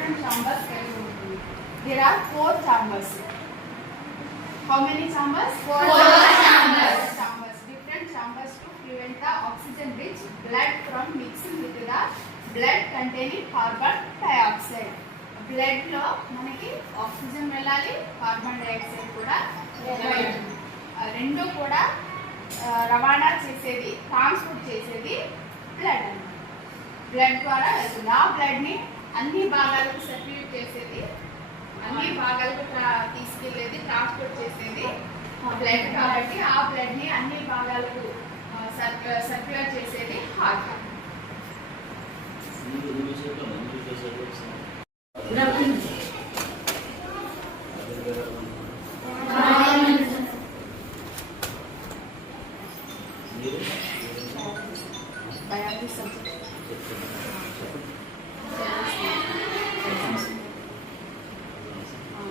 different chambers కలిగి ఉంటుంది. There are 4 chambers. How many chambers? 4 chambers. Different chambers to prevent the oxygen-rich blood from mixing with the blood containing carbon dioxide. Blood లో మనకి oxygen వెళ్ళాలి, carbon dioxide కూడా వెళ్ళాలి. రెండు కూడా రవాణా చేసేది, ట్రాన్స్పోర్ట్ చేసేది బ్లడ్ అన్నమాట. బ్లడ్ ద్వారా వెళ్తుంది. ఆ బ్లడ్ ని అన్ని భాగాలకు సర్క్యులేట్ చేసేది, అన్ని భాగాలకు తీసుకెళ్లేది, ట్రాన్స్పోర్ట్ చేసేది బ్లడ్. కాబట్టి ఆ బ్లడ్ ని అన్ని భాగాలకు సర్క్యులేట్ చేసేది హార్ట్. బయాలజీ సబ్జెక్ట్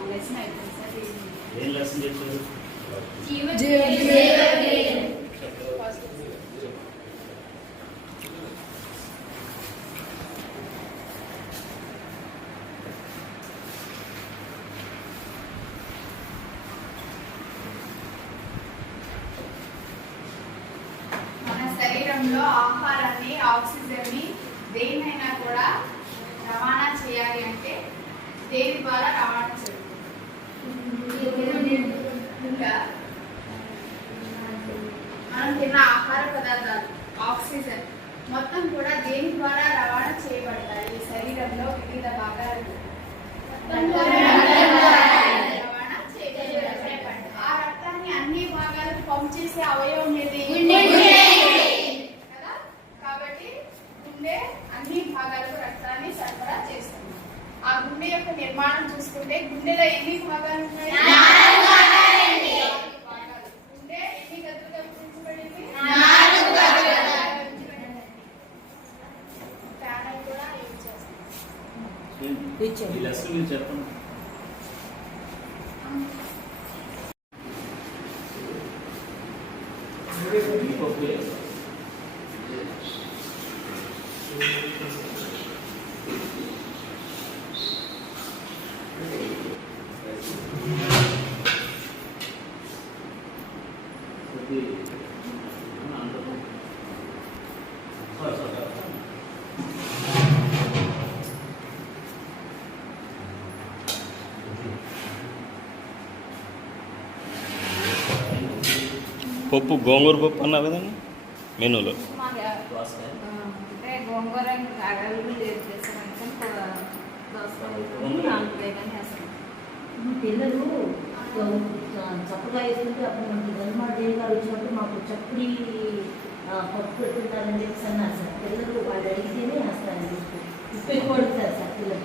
లెసన్ అయిపోయింది సార్. ఏం లెసన్ చెప్పారు? శరీరంలో ఆహారాన్ని, ఆక్సిజన్ ని దేన్నైనా కూడా రవాణా చేయాలి అంటే దేని ద్వారా రవాణా జరుగుతుంది? మనం తిన్న ఆహార పదార్థాలు, ఆక్సిజన్ మొత్తం కూడా దేని ద్వారా రవాణా చేయబడతాయి? శరీరంలో వివిధ భాగాలకు రవాణా చేయబడతాయి. ఆ రక్తాన్ని అన్ని భాగాలకు పంప్ చేసే అవయవం ఏది? గుండె అన్ని భాగాలకు రక్తాన్ని సరఫరా చేస్తుంది. ఆ గుండె యొక్క నిర్మాణం చూసుకుంటే గుండెలో ఎన్ని భాగాలు ఉన్నాయి? 4 భాగాలు. గుండె ఎన్ని గదులుగా విభజించబడింది? 4 గదులుగా. ప్యానల్ కూడా యూజ్ చేస్తాం. ఈ లెసన్ మీరు చెప్పండి. పప్పు గోంగూర పప్పు అన్నారు కదండి మెనూలో. అంటే గోంగూర అవైలబుల్ లేదు పిల్లలు చప్పగా వేసుకుంటే అప్పుడు మనకి ధర్మాడు దేవి గారు వచ్చినప్పుడు మాకు చప్పడి పప్పు పెట్టుకుంటారని చెప్పి అన్నారు సార్. పిల్లలు వాళ్ళు అడిగితేనే వేస్తారు, ఉప్పు ఎక్కువ అడుగుతారు సార్ పిల్లలు.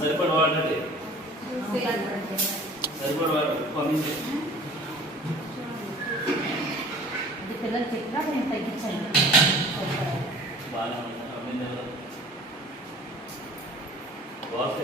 సరిపడ వాడండి, సరిపడ పంపించండి. పిల్లలు చెప్పినా నేను తగ్గించాను. బాగా